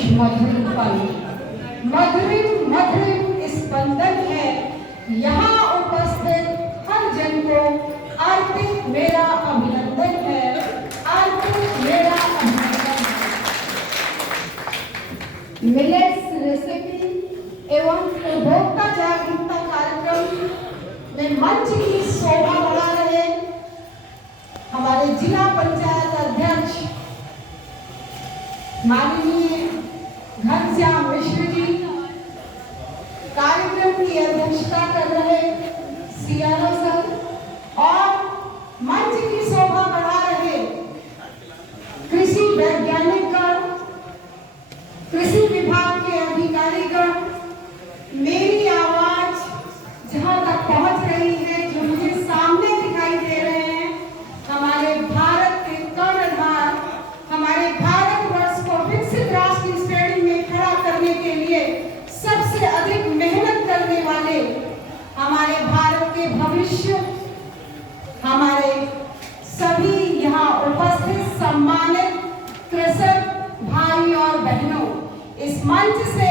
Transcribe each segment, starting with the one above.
कुछ मधुर पल, मधुरिम मधुरिम स्पंदन है। यहाँ उपस्थित हर जन को अर्पित मेरा अभिनंदन है, अर्पित मेरा अभिनंदन है। मिलेट्स रेसिपी एवं उपभोक्ता जागरूकता कार्यक्रम में मंच की शोभा बढ़ा रहे हमारे जिला पंचायत अध्यक्ष माननीय घनश्याम मिश्र जी, कार्यक्रम की अध्यक्षता कर रहे सीआरओ सर और मंच की शोभा बढ़ा रहे कृषि वैज्ञानिकगण, कृषि विभाग के अधिकारीगण। मेरी आवाज जहां तक पहुंच रही है, जो मुझे सामने दिखाई दे रहे हैं, हमारे भारत के कर्णधार, हमारे भारतवर्ष को विकसित राष्ट्र की श्रेणी में खड़ा करने के लिए सबसे अधिक मेहनत करने वाले, हमारे भारत के भविष्य, हमारे सभी यहाँ उपस्थित सम्मानित कृषक भाई और बहनों, इस मंच से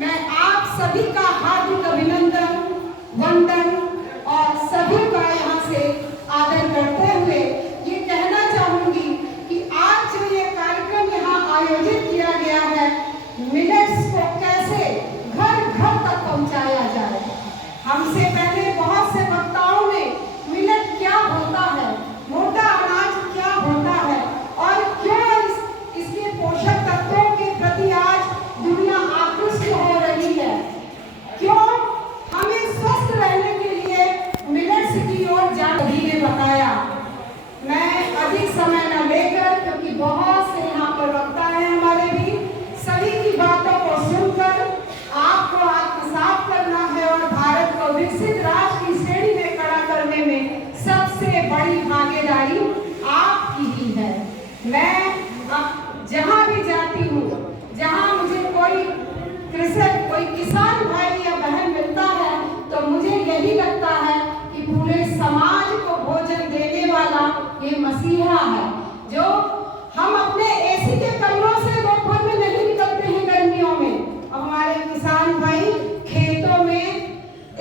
मैं आप सभी का हार्दिक अभिनंदन, वंदन और सभी का यहाँ से आदर करते हुए ये कहना चाहूंगी कि आज जो ये कार्यक्रम यहाँ आयोजित किया गया है, मिलेट्स को कैसे घर घर तक पहुँचाया जाए। हमसे पहले बहुत से वक्ताओं ने मिलेट क्या होता है, मोटा अनाज क्या होता है और क्यों इसके पोषक तत्वों के प्रति आज दुनिया आकृष्ट हो रही है, क्यों हमें स्वस्थ रहने के लिए मिलेट्स की ओर जाने ने बताया। मैं अधिक समय न लेकर, क्योंकि बहुत से यहाँ पर वक्ता है हमारे भी, सभी की बातों को सुनकर आपको आत्मसात करना है और भारत को विकसित राष्ट्र की श्रेणी में खड़ा करने में सबसे बड़ी भागीदारी आपकी ही है। मैं जहाँ भी जाती हूँ, जहाँ मुझे कोई कृषक, कोई किसान भाई या बहन मिलता है, तो मुझे यही लगता है कि पूरे समाज को भोजन देने वाला ये मसीहा है। जो हम अपने एसी के कमरों से दोपहर में नहीं निकलते हैं गर्मियों में, अब हमारे किसान भाई खेतों में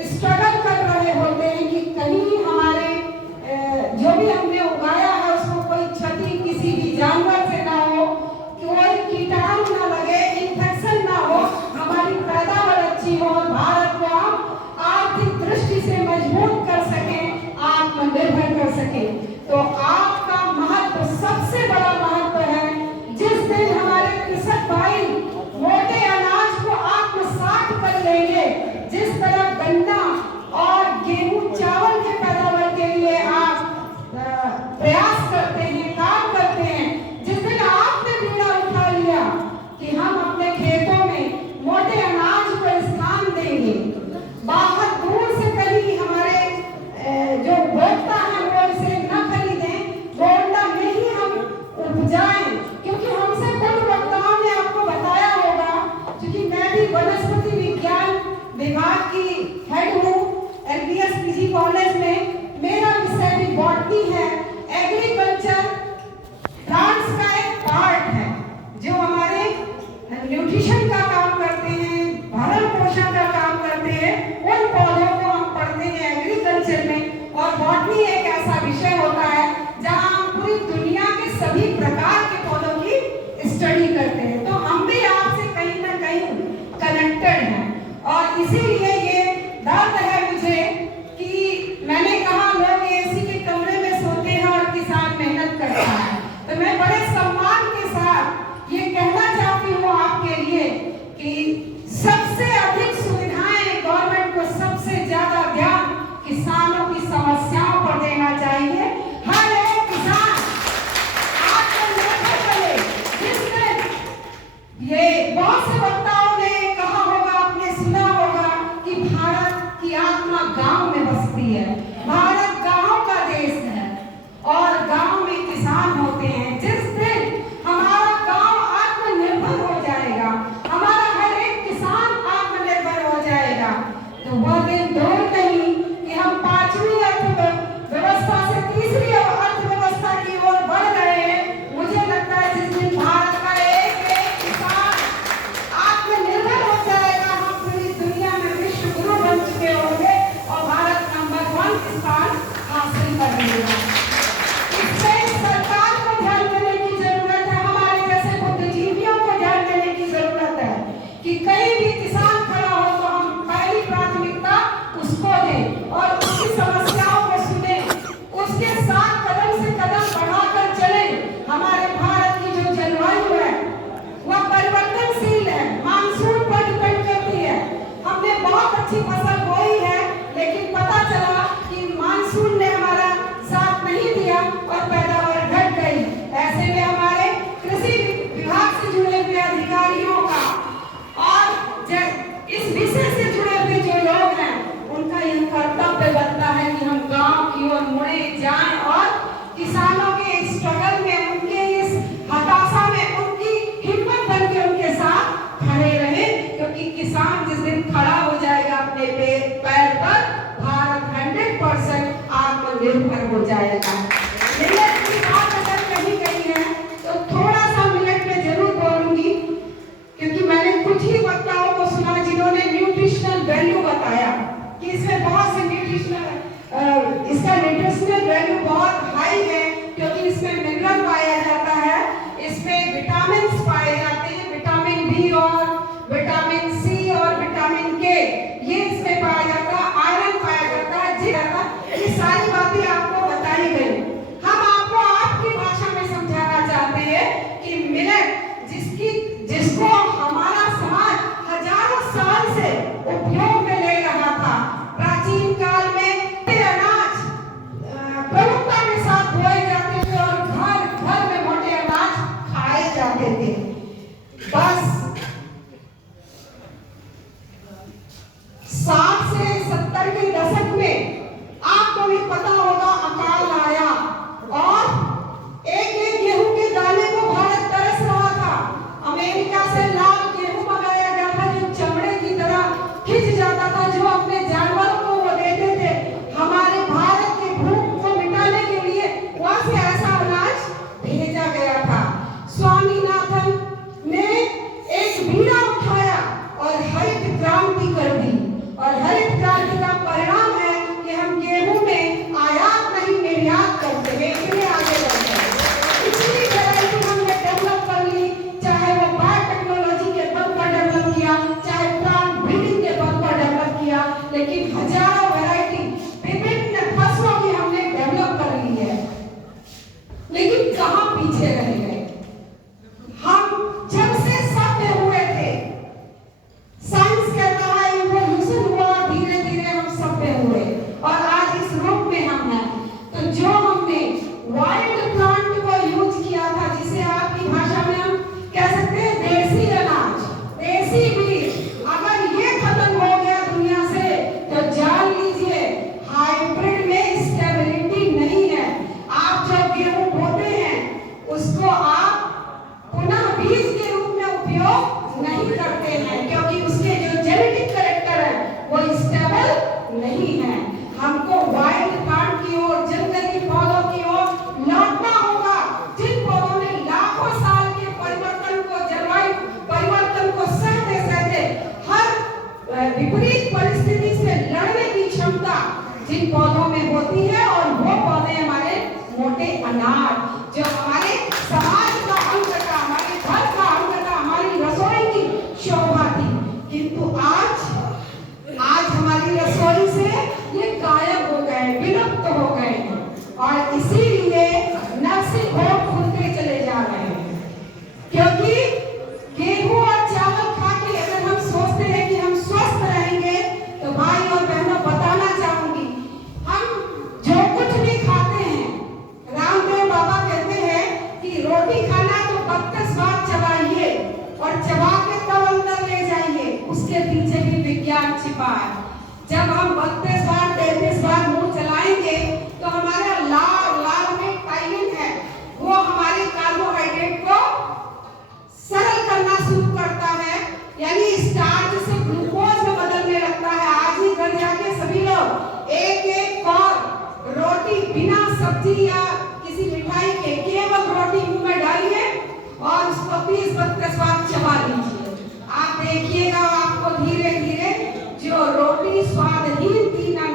स्ट्रगल कर रहे होते हैं कि कहीं हमारे जो भी हमने उगाया है उसको कोई क्षति किसी भी जानवर से ना हो, कोई कीटाणु ना लगे, इन्फेक्शन ना हो, हमारी पैदावार अच्छी हो, भारत को हम आर्थिक दृष्टि से मजबूत कर सकें, आत्मनिर्भर कर सकें। तो आपका महत्व, सबसे बड़ा महत्व है जिस दिन हमारे कृषक भाई मोटे अनाज को आत्मसात कर लेंगे, जिस तरह गन्ना और गेहूं चावल के पैदावार के लिए आप प्रयास करते हैं, काम करते हैं, जिस दिन आपने बीड़ा उठा लिया कि हम अपने खेतों में मोटे अनाज को स्थान देंगे, बाहर दूर से कहीं हमारे जो उपभोक्ता हैं वो इसे न खरीदें, गोंडा में ही हम उपजाएं, क्योंकि हमसे कुछ वक्ताओं ने आपको बताया होगा, क्योंकि मैं भी वनस्पति विज्ञान विभाग की हेड हूँ एलबीएस पीजी कॉलेज में, मेरा विषय भी बॉटनी है। एग्रीकल्चर प्लांट्स का एक पार्ट है जो हमारे न्यूट्रिशन का काम करते हैं, भरण पोषण का काम करते हैं, उन पौधों को हम पढ़ते हैं एग्रीकल्चर में। और बॉटनी एक ऐसा विषय होता है जहां हम पूरी दुनिया के सभी प्रकार के पौधों की स्टडी करते हैं। तो हम भी आपसे कहीं ना कहीं कनेक्टेड हैं और इसीलिए ये दर्द है मुझे कि मैंने कहा लोग एसी के कमरे में सोते हैं और किसान मेहनत करता है। तो मैं बड़े सम्मान के साथ ये कहना चाहती हूँ आपके लिए कि सबसे अधिक सुविधाएं गवर्नमेंट को, सबसे ज्यादा ध्यान किसानों की समस्याओं पर देना चाहिए। हर एक किसान आत्मनिर्भर बने। जिसने ये बहुत से वक्ताओं ने कहा होगा, आपने सुना होगा कि भारत की आत्मा गांव में बसती है, भारत गांव का देश है और गांव में किसान होते हैं। जिस दिन हमारा गांव आत्मनिर्भर हो जाएगा, हमारा हर एक किसान आत्मनिर्भर हो जाएगा, तो वह दिन दूर नहीं कि हम 5वीं अर्थव्यवस्था से 3री अर्थव्यवस्था की ओर बढ़ रहे हैं। मुझे लगता है जिस दिन भारत का एक एक किसान कि कहीं भी किसान खड़ा हो तो हम पहली प्राथमिकता उसको दें और उसकी समस्याओं को सुने, उसके साथ कदम से कदम बढ़ाकर चले। हमारे भारत की जो जलवायु है वह परिवर्तनशील है, मानसून पर डिपेंड करती है। हमने बहुत अच्छी फसल बोई है, लेकिन पता चला कि मानसून ने हमारा साथ नहीं दिया और पैदावार घट गई। ऐसे में हमारे कृषि विभाग से जुड़े हुए अधिकारियों का और इस विषय से जुड़े हुए जो लोग हैं उनका यह कर्तव्य बनता है कि हम गांव की ओर मुड़े जाएं और किसानों के स्ट्रगल में, उनके इस हताशा में उनकी हिम्मत बन के उनके साथ खड़े रहे, क्योंकि किसान जिस दिन खड़ा हो जाएगा अपने पैर पर, भारत 100% आत्मनिर्भर हो जाएगा। मिलेट की बात अगर कही गई है तो थोड़ा सा मिलेट में जरूर बोलूंगी, क्योंकि मैंने कुछ ही वक्ताओं को सुना जिन्होंने न्यूट्रिशनल वैल्यू बताया कि इसमें बहुत से इसका न्यूट्रिशनल वैल्यू बहुत हाई है, क्योंकि इसमें मिनरल पाया जाता है, इसमें विटामिन पाए जाते हैं, विटामिन बी और विटामिन सी और विटामिन के, ये इसमें पाया जाता है, आयरन पाया जाता है, जिंक, ये सारी बातें आपको बताई गई। हम आपको आपकी भाषा में समझाना चाहते हैं कि मिलेट जिसको हमारा समाज हजारों साल से उपयोग में ले रहा था, प्राचीन काल में अनाज प्रमुखता के साथ बोए जाते थे और घर घर में मोटे अनाज खाए जाते थे। बस 60 से 70 के दशक में आपको भी पता होगा अकाल आया और एक गेहूं के दाने को भारत तरस रहा था। अमेरिका से लाल गेहूं मंगाया गया था जो चमड़े की तरह खिंच जाता था, जो अपने जानवरों को वो देते थे। हमारे भारत की भूख को मिटाने के लिए वहां से ऐसा अनाज भेजा गया था। स्वामीनाथन ने एक बीड़ा उठाया और हरित क्रांति कर दी, और हरित क्रांति का परिणाम है कि हम गेहूं में आयात नहीं निर्यात करते हैं, इतने आगे बढ़ते हैं। इतनी वैरायटी हमने डेवलप कर ली, चाहे वो बायोटेक्नोलॉजी के बल पर डेवलप किया, चाहे प्लांट ब्रीडिंग के बल पर डेवलप किया, लेकिन हजारों वैरायटी विभिन्न फसलों की हमने डेवलप कर ली है, लेकिन कहां पीछे रह गए। हम जब से सभ्य हुए थे, साइंस कहता है इवोल्यूशन हुआ, धीरे धीरे हम सभ्य हुए और आज इस रूप में हम हैं। तो जो हमने वाइल्ड प्लांट को यूज किया था, जिसे आपकी भाषा में हम कह सकते हैं देसी अनाज, देसी बीज, अगर ये खत्म हो गया दुनिया से तो जान लीजिए हाइब्रिड में स्टेबिलिटी नहीं है। आप जो गेहूं बोते हैं उसको आप पुनः बीज के रूप में उपयोग नहीं करते हैं, क्योंकि उसके जो जेनेटिक कैरेक्टर है वो स्टेबल नहीं है। हमको वाइल्ड प्लांट की ओर, जंगली पौधों की ओर लौटना होगा, जिन पौधों ने लाखों साल के परिवर्तन को, जलवायु परिवर्तन को सहते सहते हर विपरीत परिस्थिति से लड़ने की क्षमता जिन पौधों में होती है, और वो पौधे हमारे मोटे अनाज जो हमारे समाज का अंग था, हमारे घर का अंग था, हमारी रसोई की शोभा थी। किंतु आज हमारी रसोई से ये गायब हो गए, विलुप्त हो गए, और इसीलिए नर्सिंग होम खुलते चले जा रहे हैं। क्योंकि गेहूं और चावल खा के अगर हम सोचते हैं कि हम स्वस्थ रहेंगे, तो भाई और बहनों बताना चाहूंगी, हम जो कुछ भी खाते हैं, रामदेव बाबा कहते हैं कि रोटी खाना तो 32 बार चबाइए और चबा के तब अंदर ले जाइए, उसके पीछे भी विज्ञान छिपा है। जब हम 32 बार 33 बार मुंह चलाएंगे तो हमारा लार में टाइलिन है, वो हमारे कार्बोहाइड्रेट को सरल करना शुरू करता है, यानी स्टार्च से ग्लूकोज में बदलने लगता है। आज ही घर जाके सभी लोग एक एक कौर रोटी बिना सब्जी या किसी मिठाई के केवल रोटी मुंह में डालिए और उसको 30-32 बार चबा लीजिए। आप देखिएगा आपको धीरे धीरे जो रोटी स्वादहीन थी, ना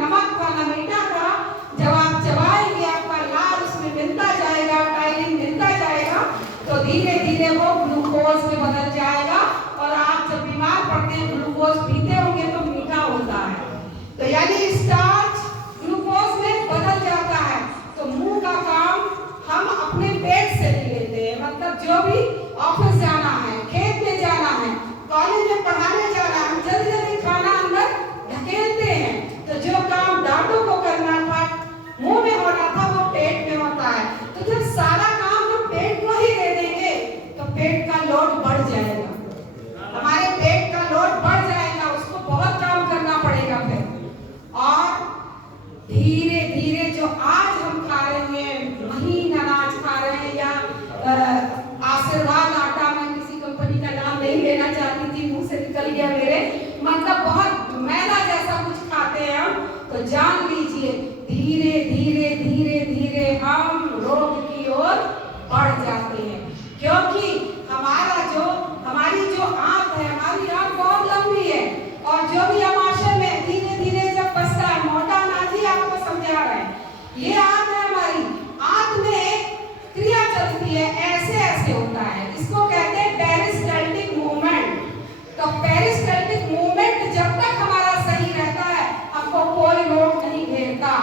जाती थी, मुंह से निकल गया मेरे, मतलब बहुत मैदा जैसा कुछ खाते हैं हम, तो जान लीजिए धीरे धीरे धीरे धीरे हम रोग की ओर बढ़ जाते हैं। क्योंकि हमारी जो आंख है, हमारी आंख बहुत लंबी है, और जो भी आमाशय में धीरे धीरे जब बसता है, मोटा अनाज ही आपको समझा रहा है, ये आंख है हमारी, आंख में एक क्रिया चलती है, ऐसे ऐसे होता है, इसको कहते हैं पेरिस्टल्टिक मूवमेंट। तो पेरिस्टल्टिक मूवमेंट जब तक हमारा सही रहता है, हमको कोई रोग नहीं घेरता,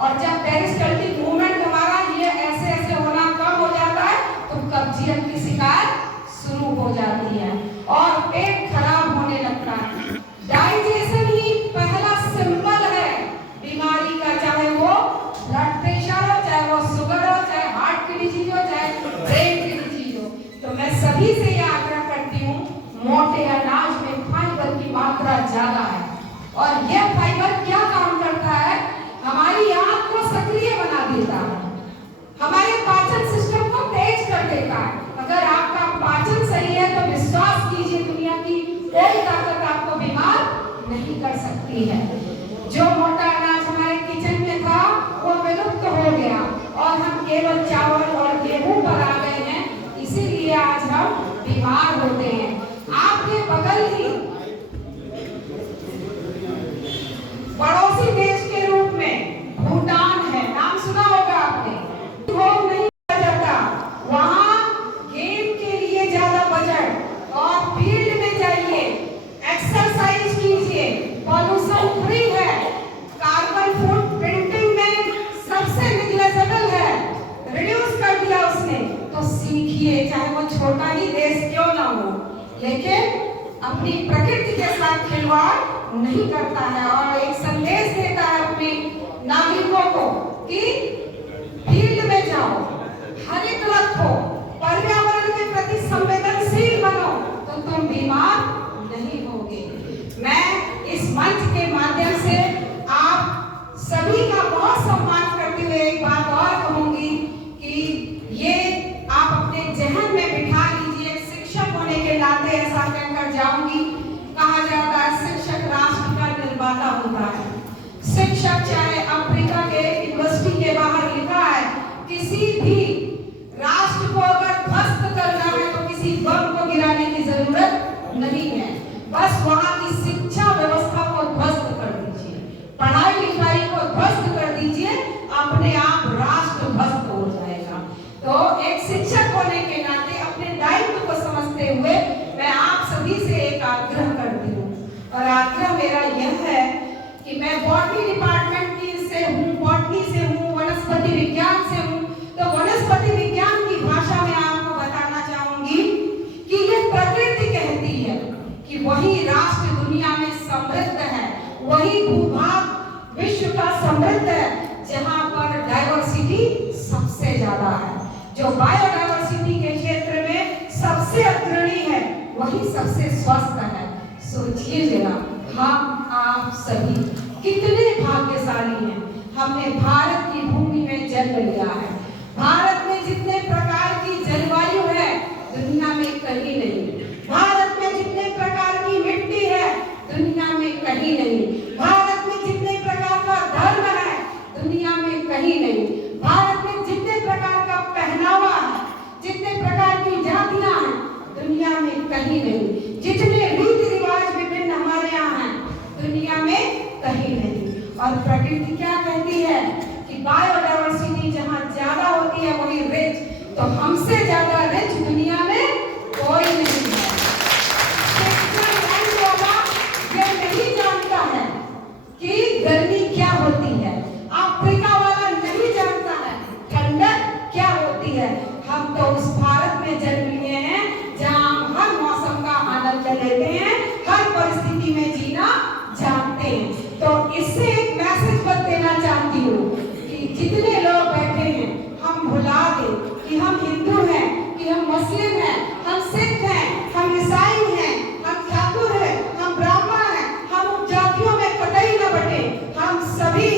और जब पेरिस्टल्टिक मूवमेंट हमारा ये ऐसे ऐसे होना कम हो जाता है, तो कब्जियत की शिकायत शुरू हो जाती है और पेट खराब होने लगता है। डाइजेशन ही पहला सिंबल है बीमारी का, चाहे वो ब्लड प्रेशर हो, चाहे वो शुगर हो, चाहे हार्ट की डिजीज हो, चाहे ब्रेन की डिजीज हो। तो मैं सभी से यह आग्रह करती हूँ, मोटे अनाज में फाइबर की मात्रा ज्यादा है, और यह फाइबर क्या काम करता है, हमारी आंत को सक्रिय बना देता है, हमारे पाचन सिस्टम को तेज कर देता है। अगर आपका पाचन सही है तो विश्वास कीजिए दुनिया की कोई ताकत आपको बीमार नहीं कर सकती है। जो मोटा अनाज हमारे किचन में था वो विलुप्त हो गया, और हम केवल चावल और गेहूं पर आ गए हैं, इसीलिए आज हम बीमार होते हैं। आपके बगल ही पड़ोसी देश के रूप में भूटान है, नाम सुना होगा आपने, भोग नहीं किया जाता, वहां गेम के लिए ज्यादा बजट, और फील्ड में जाइए, एक्सरसाइज कीजिए, पॉल्यूशन फ्री है, कार्बन फुट प्रिंटिंग में सबसे निग्लेजेबल है, रिड्यूस कर दिया उसने। तो सीखिए, चाहे वो छोटा ही देश क्यों ना हो, लेकिन अपनी प्रकृति के साथ खिलवाड़ नहीं करता है, और एक संदेश देता है अपने नागरिकों को कि फील्ड में जाओ, हरित रखो, पर्यावरण के प्रति संवेदनशील बनो, तो तुम बीमार नहीं होगे। मैं इस मंच के माध्यम से आप सभी का बहुत सम्मान करते हुए एक बात और कहूंगी कि ये आप अपने जहन में बिठा लीजिए, शिक्षक होने के नाते ऐसा कहकर जाऊंगी, कहा जाता है शिक्षक राष्ट्र का निर्माता होता है। शिक्षक, चाहे अफ्रीका के यूनिवर्सिटी के बाहर लिखा है, किसी भी राष्ट्र को अगर ध्वस्त करना है तो किसी बम को गिराने की जरूरत नहीं है, बस वहां की शिक्षा व्यवस्था को ध्वस्त कर दीजिए, पढ़ाई लिखाई को ध्वस्त कर दीजिए, अपने आप राष्ट्र ध्वस्त हो जाएगा। तो एक शिक्षक होने के नाते अपने दायित्व को समझते हुए मैं आप सभी से एक आग्रह करती हूँ, और आग्रह मेरा यह है कि मैं बॉटनी डिपार्टमेंट की से हूँ, बॉटनी से हूँ, वनस्पति विज्ञान से हूँ, तो वनस्पति विज्ञान की भाषा में आपको बताना चाहूंगी कि ये प्रकृति कहती है कि वही राष्ट्र दुनिया में समृद्ध है, वही भूभाग विश्व का समृद्ध है जहाँ पर डाइवर्सिटी सबसे ज्यादा है, जो बायोडाइवर्सिटी के क्षेत्र में सबसे अग्रणी है, वही सबसे स्वस्थ है। सोचिए जरा, हम आप सभी कितने भाग्यशाली हैं, हमने भारत की भूमि में जन्म लिया है। भारत में जितने प्रकार की जलवायु है दुनिया में कहीं नहीं, भारत में जितने प्रकार की मिट्टी है दुनिया में कहीं नहीं, भारत में जितने प्रकार का धर्म है दुनिया में कहीं नहीं, भारत में जितने प्रकार का पहनावा है, जितने प्रकार की जातियां हैं दुनिया में कहीं नहीं, जितने रीति रिवाज विभिन्न हमारे यहाँ हैं दुनिया में कहीं नहीं। और प्रकृति क्या कहती है कि बायोडाइवर्सिटी जहाँ ज्यादा होती है वही रिच, तो हमसे ज्यादा रिच दुनिया में कोई नहीं है। ये नहीं जानता है कि गर्मी क्या होती है, अफ्रीका वाला नहीं जानता है ठंडक क्या होती है। हम तो उस भारत में जन्म लिए हैं जहाँ हम हर मौसम का आनंद लेते हैं, हर परिस्थिति में जीना जानते हैं। तो इससे एक मैसेज बस देना चाहती हूँ कि जितने लोग बैठे हैं हम भुला दें कि हम हिंदू हैं, कि हम मुस्लिम हैं, हम सिख हैं, हम ईसाई हैं, हम ठाकुर हैं, हम ब्राह्मण हैं, हम उन जातियों में कतई न बटे, हम सभी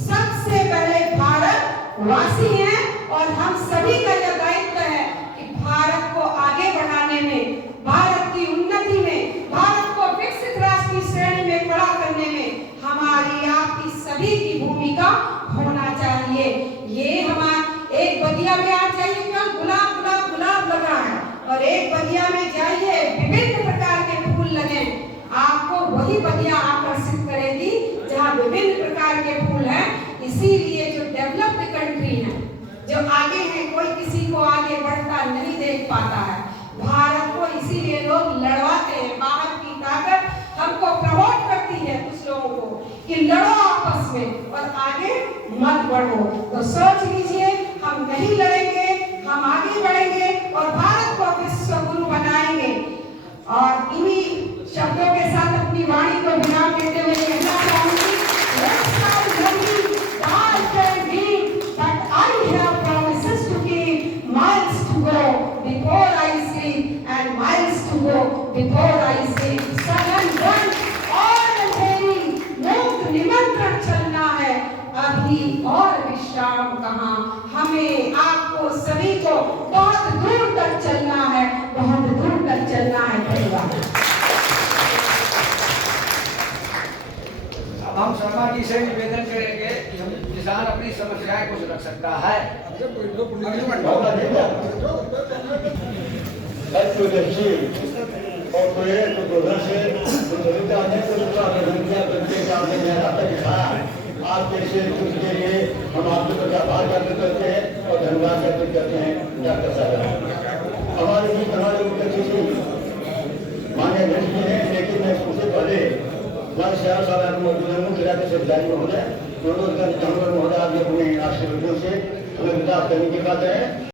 सबसे पहले भारत वासी हैं, और हम सभी का यह दायित्व है कि भारत को आगे बढ़ाने में, भारत की उन्नति में जो आगे है, कोई किसी को आगे बढ़ता नहीं देख पाता है। भारत को इसीलिए लोग लड़वाते हैं, बाहर की ताकत हमको प्रमोट करती है कुछ लोगों को कि लड़ो आपस में और आगे मत बढ़ो। तो सोच लीजिए, हम नहीं लड़ेंगे, हम आगे बढ़ेंगे और भारत को विश्व गुरु बनाएंगे। और इन्हीं शब्दों के साथ अपनी वाणी को विराम देते हुए कहना चाहूंगी, before I sleep, सघन वन और अंधेरी मुक्त निमंत्रण चलना है, अभी और विश्राम कहाँ। हमें आपको सभी को बहुत दूर तक चलना है, बहुत दूर तक चलना है। धन्यवाद। अब हम शर्मा जी से निवेदन करेंगे कि हम किसान अपनी समस्याएं कुछ रख सकता है। और कोई तो उधर से तो आने को तो अभिनंदन करते हैं, आपने मेरा तक दिखाया। आप कैसे कुछ के लिए हम आपको आभार व्यक्त करते हैं और धन्यवाद व्यक्त करते हैं। डॉक्टर साहब हमारे भी हमारे ऊपर किसी मान्य अध्यक्ष जी हैं, लेकिन मैं उससे पहले हमारे शहर साहब मुख्य अधिकारी महोदय महोदय आज अपने आशीर्वादों से हमें विकास करने की बात है।